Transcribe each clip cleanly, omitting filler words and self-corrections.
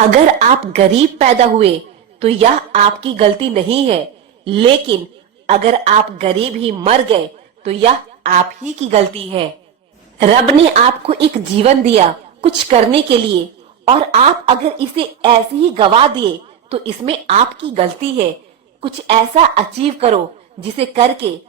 अगर आप गरीब पैदा हुए तो यह आपकी गलती नहीं है, लेकिन अगर आप गरीब ही मर गए तो यह आप ही की गलती है। रब ने आपको एक जीवन दिया कुछ करने के लिए, और आप अगर इसे ऐसे ही गवा दिए तो इसमें आपकी गलती है। कुछ ऐसा अचीव करो जिसे करके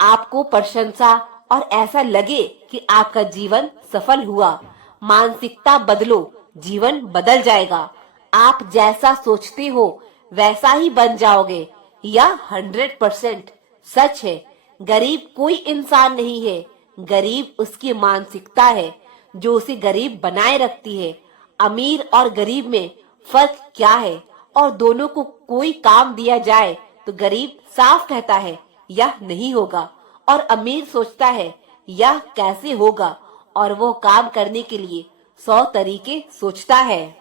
आपको प्रशंसा और ऐसा लगे कि आपका जीवन सफल हुआ। मानसिकता बदलो, जीवन बदल जाएगा। आप जैसा सोचते हो वैसा ही बन जाओगे। यह 100% सच है। गरीब कोई इंसान नहीं है, गरीब उसकी मानसिकता है जो उसे गरीब बनाए रखती है। अमीर और गरीब में फर्क क्या है? और दोनों को कोई काम दिया जाए तो गरीब साफ कहता है यह नहीं होगा, और अमीर सोचता है यह कैसे होगा, और वो काम करने के लिए 100 तरीके सोचता है।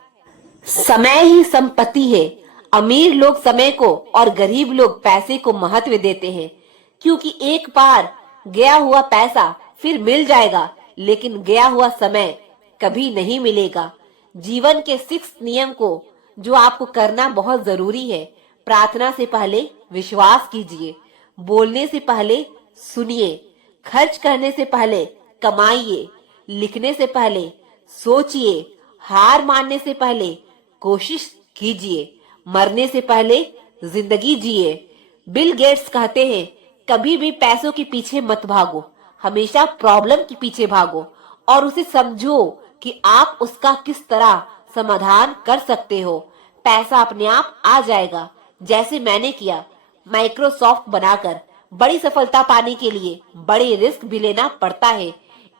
समय ही संपत्ति है। अमीर लोग समय को और गरीब लोग पैसे को महत्व देते हैं, क्योंकि एक बार गया हुआ पैसा फिर मिल जाएगा, लेकिन गया हुआ समय कभी नहीं मिलेगा। जीवन के 6 नियम को जो आपको करना बहुत जरूरी है। प्रार्थना से पहले विश्वास कीजिए, बोलने से पहले सुनिए, खर्च करने से पहले कमाइए, लिखने से पहले सोचिए, हार मानने से पहले कोशिश कीजिए, मरने से पहले जिंदगी जिए। बिल गेट्स कहते हैं कभी भी पैसों के पीछे मत भागो, हमेशा प्रॉब्लम के पीछे भागो और उसे समझो कि आप उसका किस तरह समाधान कर सकते हो। पैसा अपने आप आ जाएगा, जैसे मैंने किया। माइक्रोसॉफ्ट बनाकर बड़ी सफलता पाने के लिए बड़े रिस्क भी लेना पड़ता है।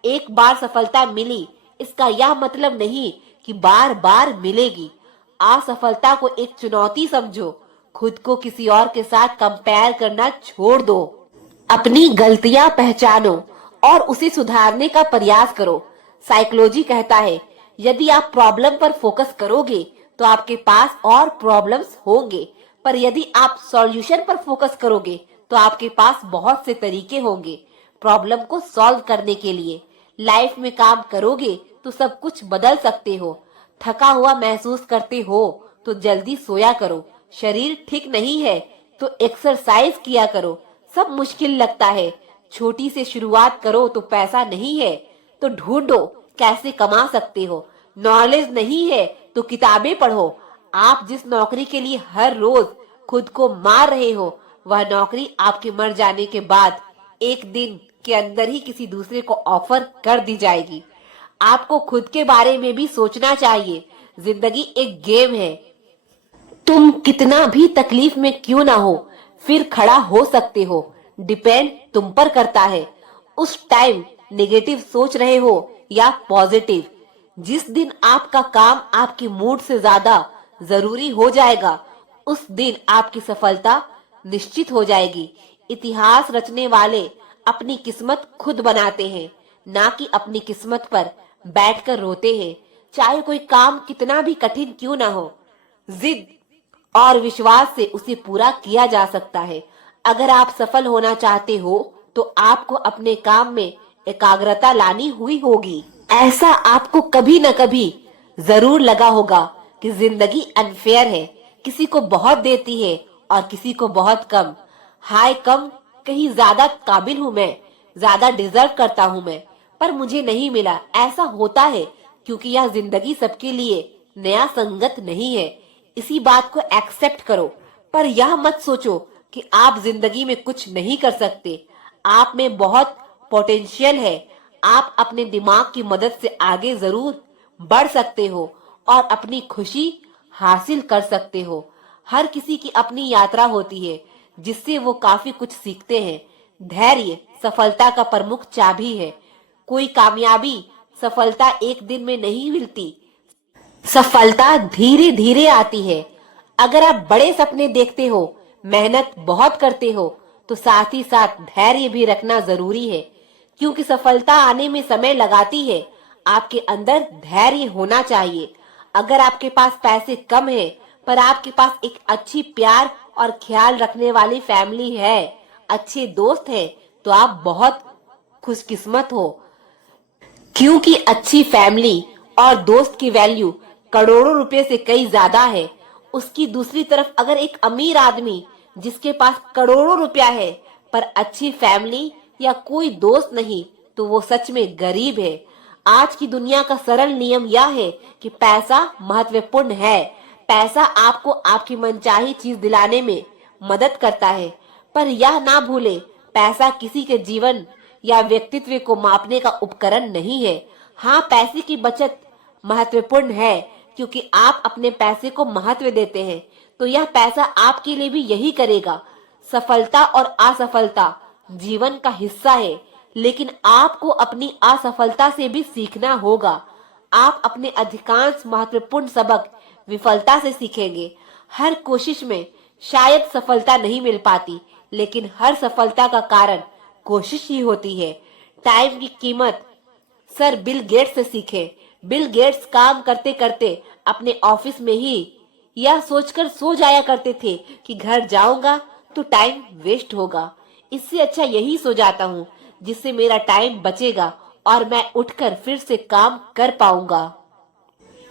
एक बार सफलता मिली, इसका यह मतलब नहीं कि बार बार मिलेगी। असफलता को एक चुनौती समझो, खुद को किसी और के साथ कंपेयर करना छोड़ दो। अपनी गलतियां पहचानो और उसे सुधारने का प्रयास करो। साइकोलॉजी कहता है यदि आप प्रॉब्लम पर फोकस करोगे तो आपके पास और प्रॉब्लम्स होंगे, पर यदि आप सॉल्यूशन पर फोकस करोगे तो आपके पास बहुत से तरीके होंगे प्रॉब्लम को सॉल्व करने के लिए। लाइफ में काम करोगे तो सब कुछ बदल सकते हो। थका हुआ महसूस करते हो तो जल्दी सोया करो। शरीर ठीक नहीं है तो एक्सरसाइज किया करो। सब मुश्किल लगता है, छोटी से शुरुआत करो। तो पैसा नहीं है तो ढूंढो कैसे कमा सकते हो। नॉलेज नहीं है तो किताबें पढ़ो। आप जिस नौकरी के लिए हर रोज खुद को मार रहे हो, वह नौकरी आपके मर जाने के बाद एक दिन के अंदर ही किसी दूसरे को ऑफर कर दी जाएगी। आपको खुद के बारे में भी सोचना चाहिए। जिंदगी एक गेम है, तुम कितना भी तकलीफ में क्यों ना हो फिर खड़ा हो सकते हो। डिपेंड तुम पर करता है उस टाइम नेगेटिव सोच रहे हो या पॉजिटिव। जिस दिन आपका काम आपके मूड से ज्यादा जरूरी हो जाएगा, उस दिन आपकी सफलता निश्चित हो जाएगी। इतिहास रचने वाले अपनी किस्मत खुद बनाते हैं, ना कि अपनी किस्मत पर बैठकर रोते हैं। चाहे कोई काम कितना भी कठिन क्यों ना हो, जिद और विश्वास से उसे पूरा किया जा सकता है। अगर आप सफल होना चाहते हो तो आपको अपने काम में एकाग्रता लानी हुई होगी। ऐसा आपको कभी न कभी जरूर लगा होगा कि जिंदगी अनफेयर है, किसी को बहुत देती है और किसी को बहुत कम। हाय कम, कहीं ज्यादा काबिल हूँ मैं, ज्यादा डिजर्व करता हूँ मैं, पर मुझे नहीं मिला। ऐसा होता है क्योंकि यह जिंदगी सबके लिए नया संगत नहीं है। इसी बात को एक्सेप्ट करो, पर यह मत सोचो कि आप जिंदगी में कुछ नहीं कर सकते। आप में बहुत पोटेंशियल है। आप अपने दिमाग की मदद से आगे जरूर बढ़ सकते हो और अपनी खुशी हासिल कर सकते हो। हर किसी की अपनी यात्रा होती है जिससे वो काफी कुछ सीखते हैं। धैर्य सफलता का प्रमुख चाबी है। कोई कामयाबी सफलता एक दिन में नहीं मिलती, सफलता धीरे धीरे आती है। अगर आप बड़े सपने देखते हो, मेहनत बहुत करते हो, तो साथ ही साथ धैर्य भी रखना जरूरी है, क्योंकि सफलता आने में समय लगाती है। आपके अंदर धैर्य होना चाहिए। अगर आपके पास पैसे कम है पर आपके पास एक अच्छी प्यार और ख्याल रखने वाली फैमिली है, अच्छे दोस्त हैं, तो आप बहुत खुशकिस्मत हो, क्योंकि अच्छी फैमिली और दोस्त की वैल्यू करोड़ों रुपए से कई ज्यादा है। उसकी दूसरी तरफ अगर एक अमीर आदमी जिसके पास करोड़ों रुपया है पर अच्छी फैमिली या कोई दोस्त नहीं, तो वो सच में गरीब है। आज की दुनिया का सरल नियम यह है कि पैसा महत्वपूर्ण है। पैसा आपको आपकी मनचाही चीज दिलाने में मदद करता है, पर यह ना भूले पैसा किसी के जीवन या व्यक्तित्व को मापने का उपकरण नहीं है। हाँ, पैसे की बचत महत्वपूर्ण है, क्योंकि आप अपने पैसे को महत्व देते हैं तो यह पैसा आपके लिए भी यही करेगा। सफलता और असफलता जीवन का हिस्सा है, लेकिन आपको अपनी असफलता से भी सीखना होगा। आप अपने अधिकांश महत्वपूर्ण सबक विफलता से सीखेंगे। हर कोशिश में शायद सफलता नहीं मिल पाती, लेकिन हर सफलता का कारण कोशिश ही होती है। टाइम की कीमत सर बिल गेट्स से सीखे। बिल गेट्स काम करते करते अपने ऑफिस में ही यह सोचकर सो जाया करते थे कि घर जाऊंगा तो टाइम वेस्ट होगा, इससे अच्छा यही सो जाता हूँ जिससे मेरा टाइम बचेगा और मैं उठकर फिर से काम कर पाऊंगा।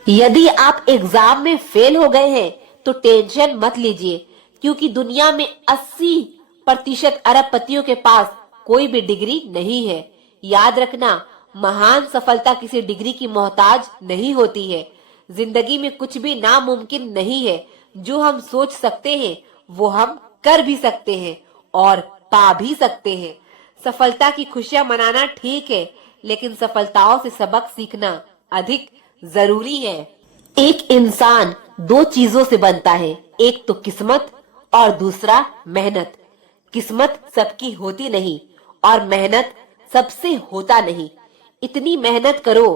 यदि आप एग्जाम में फेल हो गए हैं तो टेंशन मत लीजिए, क्योंकि दुनिया में 80% अरबपतियों के पास कोई भी डिग्री नहीं है। याद रखना, महान सफलता किसी डिग्री की मोहताज नहीं होती है। जिंदगी में कुछ भी नामुमकिन नहीं है। जो हम सोच सकते हैं वो हम कर भी सकते हैं और पा भी सकते हैं। सफलता की खुशियां मनाना ठीक है, लेकिन सफलताओं से सबक सीखना अधिक जरूरी है। एक इंसान दो चीजों से बनता है, एक तो किस्मत और दूसरा मेहनत। किस्मत सबकी होती नहीं और मेहनत सबसे होता नहीं। इतनी मेहनत करो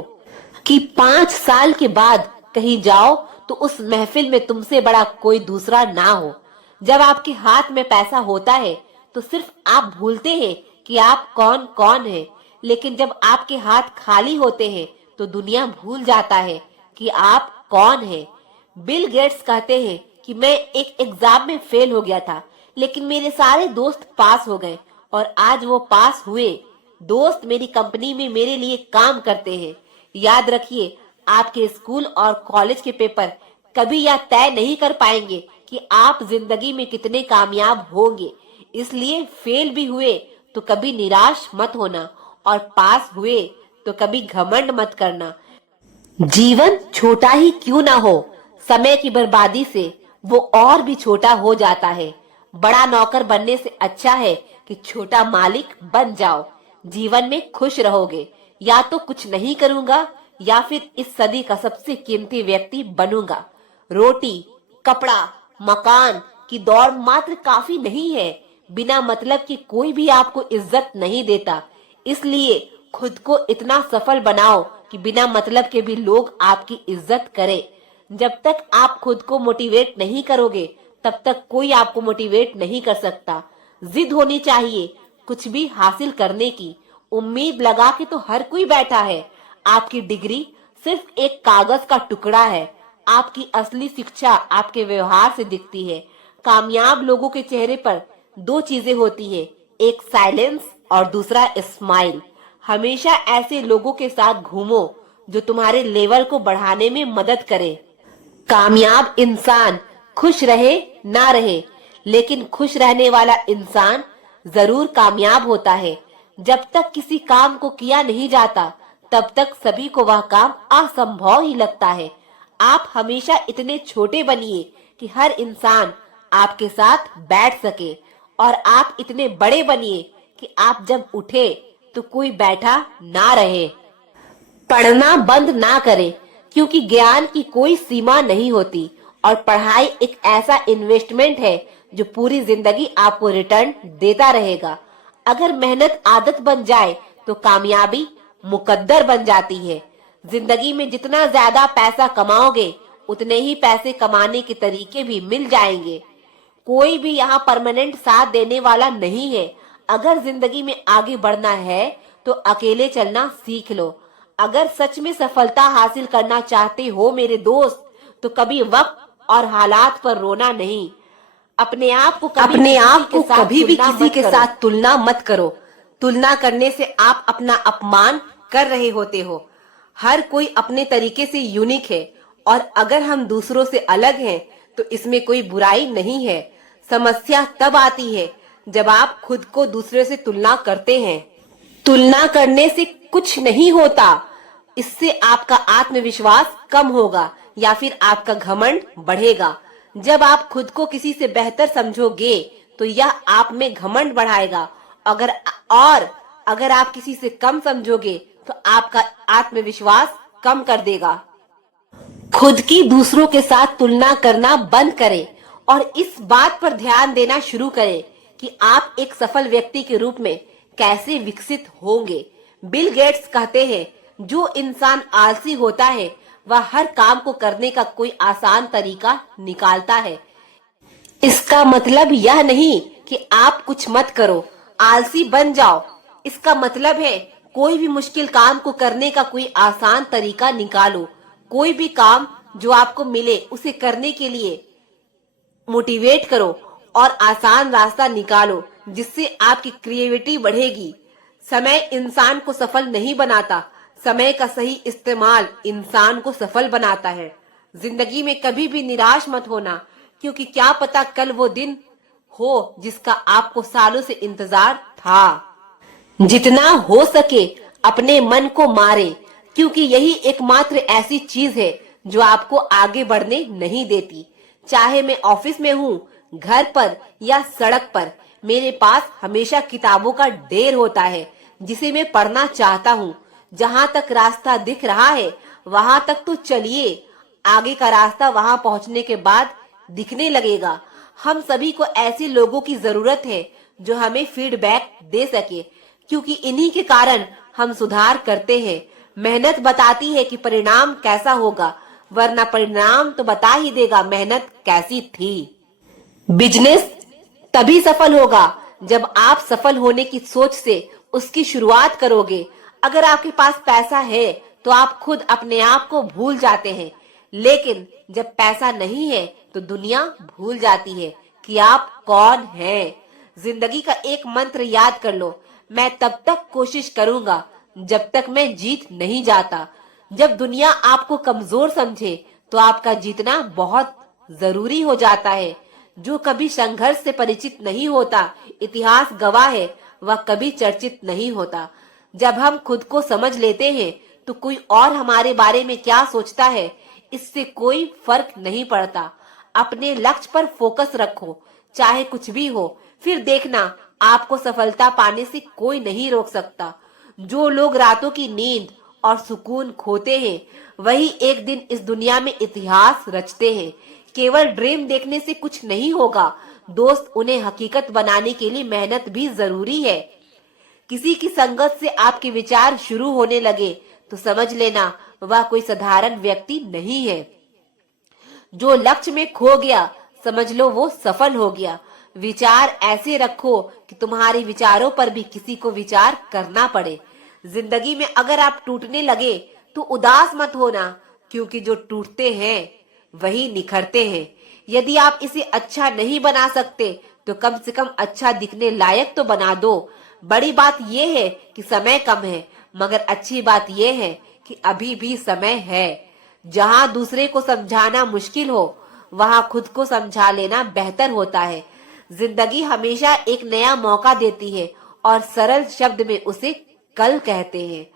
कि 5 साल के बाद कहीं जाओ तो उस महफिल में तुमसे बड़ा कोई दूसरा ना हो। जब आपके हाथ में पैसा होता है तो सिर्फ आप भूलते हैं कि आप कौन कौन है, लेकिन जब आपके हाथ खाली होते हैं तो दुनिया भूल जाता है कि आप कौन है। बिल गेट्स कहते हैं कि मैं एक एग्जाम में फेल हो गया था, लेकिन मेरे सारे दोस्त पास हो गए और आज वो पास हुए दोस्त मेरी कंपनी में मेरे लिए काम करते हैं। याद रखिए, आपके स्कूल और कॉलेज के पेपर कभी यह तय नहीं कर पाएंगे कि आप जिंदगी में कितने कामयाब होंगे। इसलिए फेल भी हुए तो कभी निराश मत होना और पास हुए तो कभी घमंड मत करना। जीवन छोटा ही क्यों ना हो, समय की बर्बादी से वो और भी छोटा हो जाता है। बड़ा नौकर बनने से अच्छा है कि छोटा मालिक बन जाओ। जीवन में खुश रहोगे। या तो कुछ नहीं करूंगा या फिर इस सदी का सबसे कीमती व्यक्ति बनूंगा। रोटी, कपड़ा, मकान की दौड़ मात्र काफी नहीं है। बिना मतलब कि कोई भी आपको इज्जत नहीं देता। इसलिए खुद को इतना सफल बनाओ कि बिना मतलब के भी लोग आपकी इज्जत करें। जब तक आप खुद को मोटिवेट नहीं करोगे तब तक कोई आपको मोटिवेट नहीं कर सकता। जिद होनी चाहिए कुछ भी हासिल करने की। उम्मीद लगा के तो हर कोई बैठा है। आपकी डिग्री सिर्फ एक कागज का टुकड़ा है। आपकी असली शिक्षा आपके व्यवहार से दिखती है। कामयाब लोगों के चेहरे पर दो चीजें होती है, एक साइलेंस और दूसरा स्माइल। हमेशा ऐसे लोगों के साथ घूमो जो तुम्हारे लेवल को बढ़ाने में मदद करे। कामयाब इंसान खुश रहे ना रहे, लेकिन खुश रहने वाला इंसान जरूर कामयाब होता है। जब तक किसी काम को किया नहीं जाता तब तक सभी को वह काम असंभव ही लगता है। आप हमेशा इतने छोटे बनिए कि हर इंसान आपके साथ बैठ सके, और आप इतने बड़े बनिए कि आप जब उठे तो कोई बैठा ना रहे। पढ़ना बंद ना करें, क्योंकि ज्ञान की कोई सीमा नहीं होती और पढ़ाई एक ऐसा इन्वेस्टमेंट है जो पूरी जिंदगी आपको रिटर्न देता रहेगा। अगर मेहनत आदत बन जाए तो कामयाबी मुकद्दर बन जाती है। जिंदगी में जितना ज्यादा पैसा कमाओगे उतने ही पैसे कमाने के तरीके भी मिल जाएंगे। कोई भी यहाँ परमानेंट साथ देने वाला नहीं है। अगर जिंदगी में आगे बढ़ना है तो अकेले चलना सीख लो। अगर सच में सफलता हासिल करना चाहते हो मेरे दोस्त, तो कभी वक्त और हालात पर रोना नहीं। अपने आप को कभी भी किसी के साथ तुलना मत करो। तुलना करने से आप अपना अपमान कर रहे होते हो। हर कोई अपने तरीके से यूनिक है और अगर हम दूसरों से अलग हैं तो इसमें कोई बुराई नहीं है। समस्या तब आती है जब आप खुद को दूसरे से तुलना करते हैं। तुलना करने से कुछ नहीं होता, इससे आपका आत्मविश्वास कम होगा या फिर आपका घमंड बढ़ेगा। जब आप खुद को किसी से बेहतर समझोगे तो यह आप में घमंड बढ़ाएगा। अगर आप किसी से कम समझोगे तो आपका आत्मविश्वास कम कर देगा। खुद की दूसरों के साथ तुलना करना बंद करें और इस बात पर ध्यान देना शुरू करें कि आप एक सफल व्यक्ति के रूप में कैसे विकसित होंगे। बिल गेट्स कहते हैं, जो इंसान आलसी होता है वह हर काम को करने का कोई आसान तरीका निकालता है। इसका मतलब यह नहीं कि आप कुछ मत करो, आलसी बन जाओ। इसका मतलब है कोई भी मुश्किल काम को करने का कोई आसान तरीका निकालो। कोई भी काम जो आपको मिले उसे करने के लिए मोटिवेट करो और आसान रास्ता निकालो, जिससे आपकी क्रिएटिविटी बढ़ेगी। समय इंसान को सफल नहीं बनाता, समय का सही इस्तेमाल इंसान को सफल बनाता है। जिंदगी में कभी भी निराश मत होना, क्योंकि क्या पता कल वो दिन हो जिसका आपको सालों से इंतजार था। जितना हो सके अपने मन को मारे, क्योंकि यही एकमात्र ऐसी चीज है जो आपको आगे बढ़ने नहीं देती। चाहे मैं ऑफिस में हूँ, घर पर या सड़क पर, मेरे पास हमेशा किताबों का ढेर होता है जिसे मैं पढ़ना चाहता हूँ। जहाँ तक रास्ता दिख रहा है वहाँ तक तो चलिए, आगे का रास्ता वहाँ पहुँचने के बाद दिखने लगेगा। हम सभी को ऐसे लोगों की जरूरत है जो हमें फीडबैक दे सके, क्योंकि इन्हीं के कारण हम सुधार करते हैं। मेहनत बताती है कि परिणाम कैसा होगा, वरना परिणाम तो बता ही देगा मेहनत कैसी थी। बिजनेस तभी सफल होगा जब आप सफल होने की सोच से उसकी शुरुआत करोगे। अगर आपके पास पैसा है तो आप खुद अपने आप को भूल जाते हैं, लेकिन जब पैसा नहीं है तो दुनिया भूल जाती है कि आप कौन हैं। जिंदगी का एक मंत्र याद कर लो, मैं तब तक कोशिश करूंगा जब तक मैं जीत नहीं जाता। जब दुनिया आपको कमजोर समझे तो आपका जीतना बहुत जरूरी हो जाता है। जो कभी संघर्ष से परिचित नहीं होता, इतिहास गवाह है, वह कभी चर्चित नहीं होता। जब हम खुद को समझ लेते हैं तो कोई और हमारे बारे में क्या सोचता है इससे कोई फर्क नहीं पड़ता। अपने लक्ष्य पर फोकस रखो, चाहे कुछ भी हो, फिर देखना आपको सफलता पाने से कोई नहीं रोक सकता। जो लोग रातों की नींद और सुकून खोते हैं वही एक दिन इस दुनिया में इतिहास रचते हैं। केवल ड्रीम देखने से कुछ नहीं होगा दोस्त, उन्हें हकीकत बनाने के लिए मेहनत भी जरूरी है। किसी की संगत से आपके विचार शुरू होने लगे तो समझ लेना वह कोई साधारण व्यक्ति नहीं है। जो लक्ष्य में खो गया समझ लो वो सफल हो गया। विचार ऐसे रखो कि तुम्हारे विचारों पर भी किसी को विचार करना पड़े। जिंदगी में अगर आप टूटने लगे तो उदास मत होना, क्योंकि जो टूटते हैं वही निखरते हैं। यदि आप इसे अच्छा नहीं बना सकते तो कम से कम अच्छा दिखने लायक तो बना दो। बड़ी बात यह है कि समय कम है, मगर अच्छी बात यह है कि अभी भी समय है। जहाँ दूसरे को समझाना मुश्किल हो वहाँ खुद को समझा लेना बेहतर होता है। जिंदगी हमेशा एक नया मौका देती है और सरल शब्द में उसे कल कहते हैं।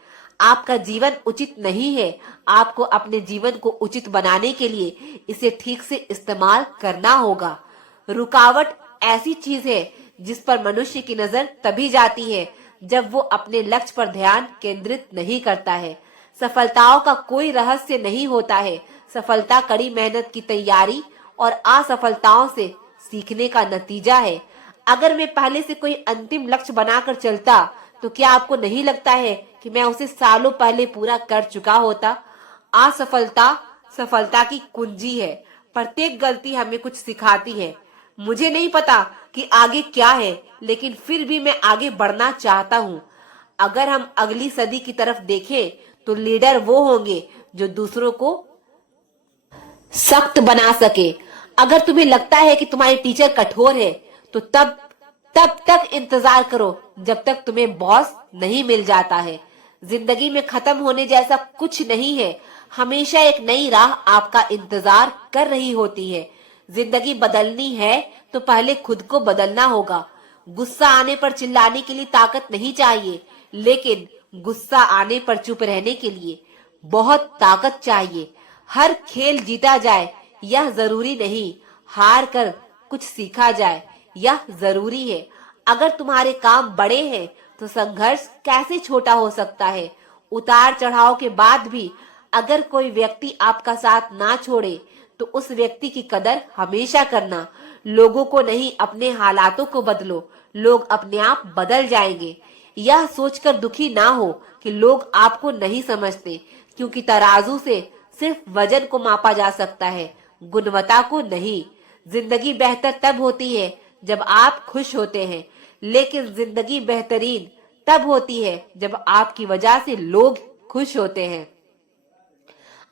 आपका जीवन उचित नहीं है, आपको अपने जीवन को उचित बनाने के लिए इसे ठीक से इस्तेमाल करना होगा। रुकावट ऐसी चीज है जिस पर मनुष्य की नजर तभी जाती है जब वो अपने लक्ष्य पर ध्यान केंद्रित नहीं करता है। सफलताओं का कोई रहस्य नहीं होता है, सफलता कड़ी मेहनत की तैयारी और असफलताओं से सीखने का नतीजा है। अगर मैं पहले से कोई अंतिम लक्ष्य बनाकर चलता तो क्या आपको नहीं लगता है कि मैं उसे सालों पहले पूरा कर चुका होता? असफलता सफलता की कुंजी है। प्रत्येक गलती हमें कुछ सिखाती है। मुझे नहीं पता कि आगे क्या है, लेकिन फिर भी मैं आगे बढ़ना चाहता हूँ। अगर हम अगली सदी की तरफ देखें तो लीडर वो होंगे जो दूसरों को सख्त बना सके। अगर तुम्हें लगता है कि तुम्हारी टीचर कठोर है तो तब तक इंतजार करो जब तक तुम्हें बॉस नहीं मिल जाता है। जिंदगी में खत्म होने जैसा कुछ नहीं है, हमेशा एक नई राह आपका इंतजार कर रही होती है। जिंदगी बदलनी है तो पहले खुद को बदलना होगा। गुस्सा आने पर चिल्लाने के लिए ताकत नहीं चाहिए, लेकिन गुस्सा आने पर चुप रहने के लिए बहुत ताकत चाहिए। हर खेल जीता जाए यह जरूरी नहीं, हार कर कुछ सीखा जाए यह जरूरी है। अगर तुम्हारे काम बड़े हैं तो संघर्ष कैसे छोटा हो सकता है। उतार चढ़ाव के बाद भी अगर कोई व्यक्ति आपका साथ ना छोड़े तो उस व्यक्ति की कदर हमेशा करना। लोगों को नहीं, अपने हालातों को बदलो, लोग अपने आप बदल जाएंगे। यह सोचकर दुखी ना हो कि लोग आपको नहीं समझते, क्योंकि तराजू से सिर्फ वजन को मापा जा सकता है, गुणवत्ता को नहीं। जिंदगी बेहतर तब होती है जब आप खुश होते हैं, लेकिन जिंदगी बेहतरीन तब होती है जब आपकी वजह से लोग खुश होते हैं।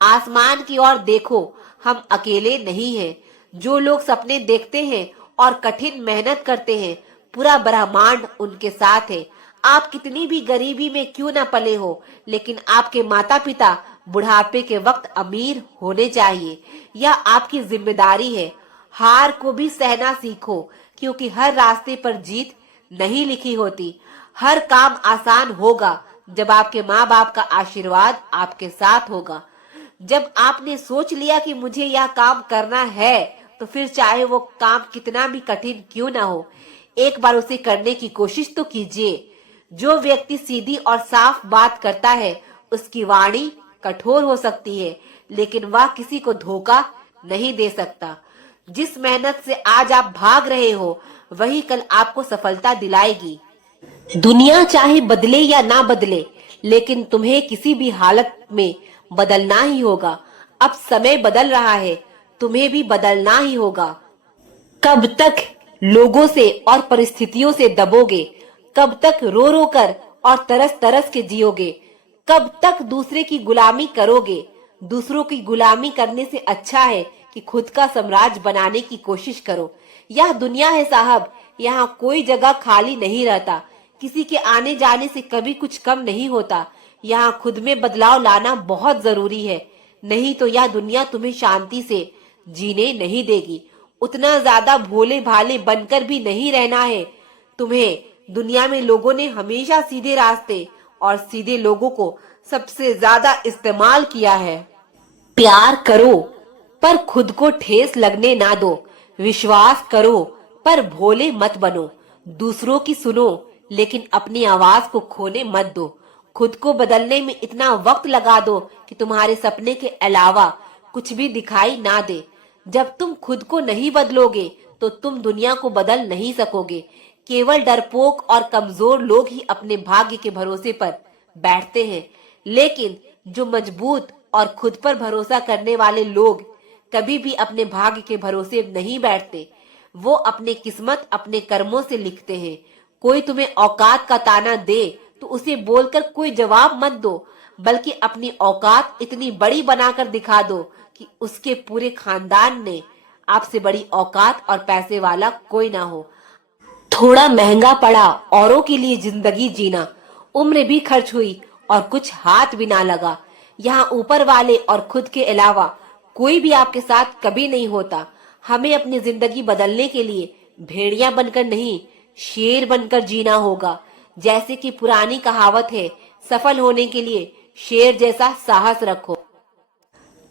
आसमान की ओर देखो, हम अकेले नहीं हैं। जो लोग सपने देखते हैं और कठिन मेहनत करते हैं, पूरा ब्रह्मांड उनके साथ है। आप कितनी भी गरीबी में क्यों न पले हो, लेकिन आपके माता पिता बुढ़ापे के वक्त अमीर होने चाहिए। यह आपकी जिम्मेदारी है। हार को भी सहना सीखो, क्योंकि हर रास्ते पर जीत नहीं लिखी होती। हर काम आसान होगा जब आपके माँ बाप का आशीर्वाद आपके साथ होगा। जब आपने सोच लिया कि मुझे यह काम करना है, तो फिर चाहे वो काम कितना भी कठिन क्यों ना हो, एक बार उसे करने की कोशिश तो कीजिए। जो व्यक्ति सीधी और साफ बात करता है, उसकी वाणी कठोर हो सकती है, लेकिन वह किसी को धोखा नहीं दे सकता। जिस मेहनत से आज आप भाग रहे हो, वही कल आपको सफलता दिलाएगी। दुनिया चाहे बदले या ना बदले, लेकिन तुम्हें किसी भी हालत में बदलना ही होगा। अब समय बदल रहा है, तुम्हें भी बदलना ही होगा। कब तक लोगों से और परिस्थितियों से दबोगे? कब तक रो रो कर और तरस तरस के जियोगे? कब तक दूसरे की गुलामी करोगे? दूसरों की गुलामी करने से अच्छा है कि खुद का साम्राज्य बनाने की कोशिश करो। यह दुनिया है साहब, यहाँ कोई जगह खाली नहीं रहता। किसी के आने जाने से कभी कुछ कम नहीं होता। यहाँ खुद में बदलाव लाना बहुत जरूरी है, नहीं तो यह दुनिया तुम्हें शांति से जीने नहीं देगी। उतना ज्यादा भोले भाले बनकर भी नहीं रहना है तुम्हें। दुनिया में लोगों ने हमेशा सीधे रास्ते और सीधे लोगों को सबसे ज्यादा इस्तेमाल किया है। प्यार करो पर खुद को ठेस लगने ना दो। विश्वास करो पर भोले मत बनो। दूसरों की सुनो, लेकिन अपनी आवाज को खोने मत दो। खुद को बदलने में इतना वक्त लगा दो कि तुम्हारे सपने के अलावा कुछ भी दिखाई ना दे। जब तुम खुद को नहीं बदलोगे तो तुम दुनिया को बदल नहीं सकोगे। केवल डरपोक और कमजोर लोग ही अपने भाग्य के भरोसे पर बैठते हैं, लेकिन जो मजबूत और खुद पर भरोसा करने वाले लोग कभी भी अपने भाग्य के भरोसे नहीं बैठते। वो अपने किस्मत अपने कर्मों से लिखते हैं। कोई तुम्हें औकात का ताना दे तो उसे बोलकर कोई जवाब मत दो, बल्कि अपनी औकात इतनी बड़ी बनाकर दिखा दो कि उसके पूरे खानदान ने आपसे बड़ी औकात और पैसे वाला कोई ना हो। थोड़ा महंगा पड़ा औरों के लिए जिंदगी जीना। उम्र भी खर्च हुई और कुछ हाथ भी ना लगा। यहाँ ऊपर वाले और खुद के अलावा कोई भी आपके साथ कभी नहीं होता। हमें अपनी जिंदगी बदलने के लिए भेड़िया बनकर नहीं, शेर बनकर जीना होगा। जैसे कि पुरानी कहावत है, सफल होने के लिए शेर जैसा साहस रखो।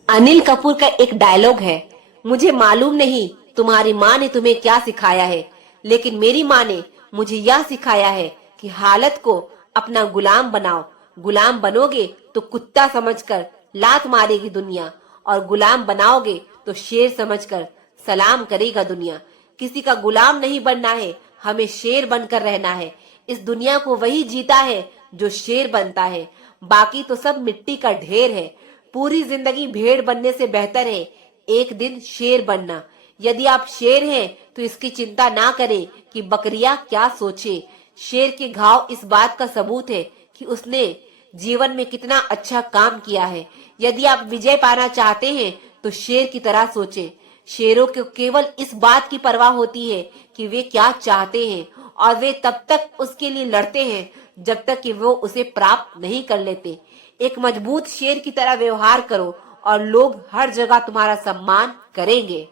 अनिल कपूर का एक डायलॉग है, मुझे मालूम नहीं तुम्हारी माँ ने तुम्हें क्या सिखाया है, लेकिन मेरी माँ ने मुझे यह सिखाया है कि हालत को अपना गुलाम बनाओ। गुलाम बनोगे तो कुत्ता समझकर लात मारेगी दुनिया, और गुलाम बनाओगे तो शेर समझकर सलाम करेगा दुनिया। किसी का गुलाम नहीं बनना है, हमें शेर बनकर रहना है। इस दुनिया को वही जीता है जो शेर बनता है, बाकी तो सब मिट्टी का ढेर है। पूरी जिंदगी भेड़ बनने से बेहतर है एक दिन शेर बनना। यदि आप शेर हैं तो इसकी चिंता ना करें कि बकरियां क्या सोचे। शेर के घाव इस बात का सबूत है कि उसने जीवन में कितना अच्छा काम किया है। यदि आप विजय पाना चाहते हैं तो शेर की तरह सोचें। शेरों को केवल इस बात की परवाह होती है कि वे क्या चाहते हैं, और वे तब तक उसके लिए लड़ते हैं जब तक कि वो उसे प्राप्त नहीं कर लेते। एक मजबूत शेर की तरह व्यवहार करो और लोग हर जगह तुम्हारा सम्मान करेंगे।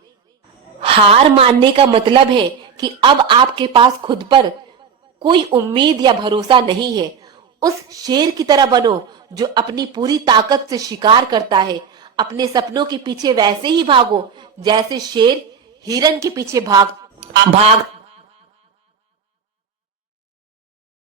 हार मानने का मतलब है कि अब आपके पास खुद पर कोई उम्मीद या भरोसा नहीं है। उस शेर की तरह बनो जो अपनी पूरी ताकत से शिकार करता है। अपने सपनों के पीछे वैसे ही भागो जैसे शेर हिरन के पीछे भाग